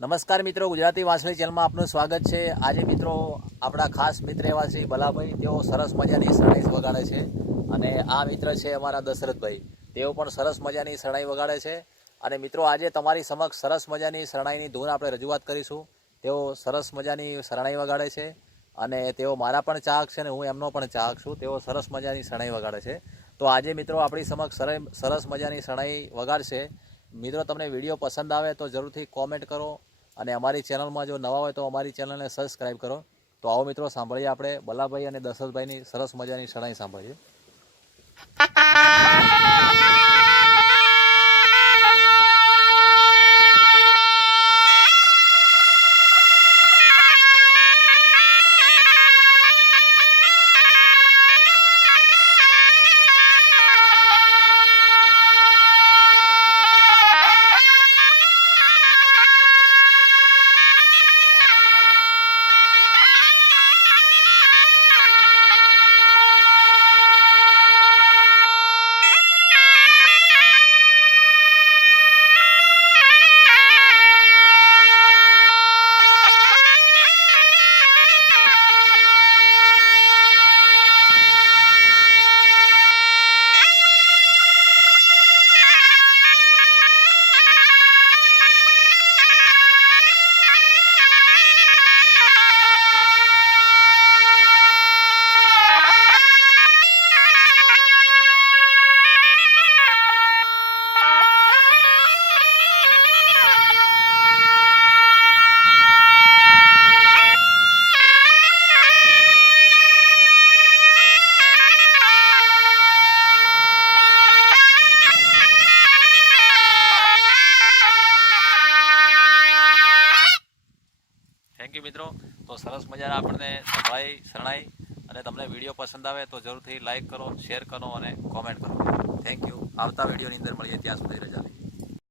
નમસ્કાર મિત્રો, ગુજરાતી વાંસળી ચેનલમાં આપનું સ્વાગત છે। આજે મિત્રો આપણા ખાસ મિત્ર એવા છે ભલાભાઈ, તેઓ સરસ મજાની શરણાઈ વગાડે છે। અને આ મિત્ર છે અમારા દશરથભાઈ, તેઓ પણ સરસ મજાની શરણાઈ વગાડે છે। અને મિત્રો આજે તમારી સમક્ષ સરસ મજાની શરણાઈની ધૂન આપણે રજૂઆત કરીશું। તેઓ સરસ મજાની શરણાઈ વગાડે છે અને તેઓ મારા પણ ચાહક છે અને હું એમનો પણ ચાહક છું। તેઓ સરસ મજાની શરણાઈ વગાડે છે। તો આજે મિત્રો આપણી સમક્ષ સરસ મજાની શરણાઈ વગાડશે। મિત્રો તમને વિડીયો પસંદ આવે તો જરૂરથી કોમેન્ટ કરો અને અમારી ચેનલમાં જો નવા હોય તો અમારી ચેનલને સબસ્ક્રાઈબ કરો। તો આવો મિત્રો સાંભળીએ આપણે બલાભાઈ અને દશરથભાઈની સરસ મજાની શરણાઈ સાંભળીએ। થેન્ક યુ મિત્રો। તો સરસ મજાના આપણને સંભળાઈ શરણાઈ અને તમને વિડીયો પસંદ આવે તો જરૂરથી લાઇક કરો, શેર કરો અને કોમેન્ટ કરો। Thank you. આવતા વિડીયોની અંદર મળીએ, ત્યાં સુધી રજા લઈએ।